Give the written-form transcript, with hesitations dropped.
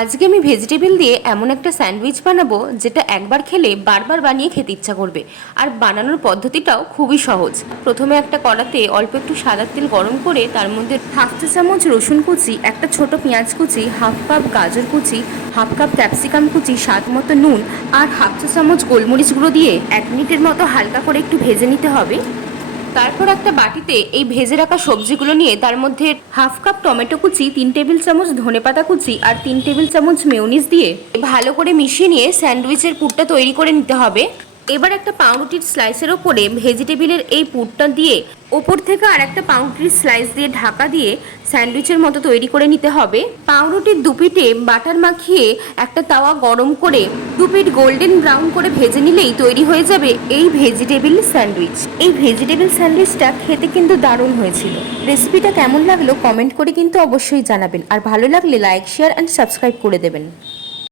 আজকে আমি ভেজিটেবল দিয়ে এমন একটা স্যান্ডউইচ বানাবো যেটা একবার খেলে বারবার বানিয়ে খেতে ইচ্ছা করবে। আর বানানোর পদ্ধতিটাও খুবই সহজ। প্রথমে একটা কড়াতে অল্প একটু সাদা তেল গরম করে তার মধ্যে হাফ চা চামচ রসুন কুচি, একটা ছোট পেঁয়াজ কুচি, হাফ কাপ গাজর কুচি, হাফ কাপ ক্যাপসিকাম কুচি, স্বাদ মতো নুন আর হাফ চা চামচ গোলমরিচ গুঁড়ো দিয়ে 1 মিনিটের মতো হালকা করে একটু ভেজে নিতে হবে। তারপর একটা বাটিতে এই ভেজে রাখা সবজিগুলো নিয়ে তার মধ্যে হাফ কাপ টমেটো কুচি, 3 টেবিল চামচ ধনেপাতা কুচি আর 3 টেবিল চামচ মেয়োনিজ দিয়ে ভালো করে মিশিয়ে নিয়ে স্যান্ডউইচের পুরটা তৈরি করে নিতে হবে। এবার একটা পাউরুটির স্লাইসের ওপরে ভেজিটেবিলের এই পুরটা দিয়ে ওপর থেকে আর একটা পাউরুটির স্লাইস দিয়ে ঢাকা দিয়ে স্যান্ডউইচের মতো তৈরি করে নিতে হবে। পাউরুটির দুপিঠে বাটার মাখিয়ে একটা তাওয়া গরম করে দুপিঠ গোল্ডেন ব্রাউন করে ভেজে নিলেই তৈরি হয়ে যাবে এই ভেজিটেবিল স্যান্ডউইচ। এই ভেজিটেবিল স্যান্ডউইচটা খেতে কিন্তু দারুণ হয়েছিল। রেসিপিটা কেমন লাগলো কমেন্ট করে কিন্তু অবশ্যই জানাবেন, আর ভালো লাগলে লাইক, শেয়ার অ্যান্ড সাবস্ক্রাইব করে দেবেন।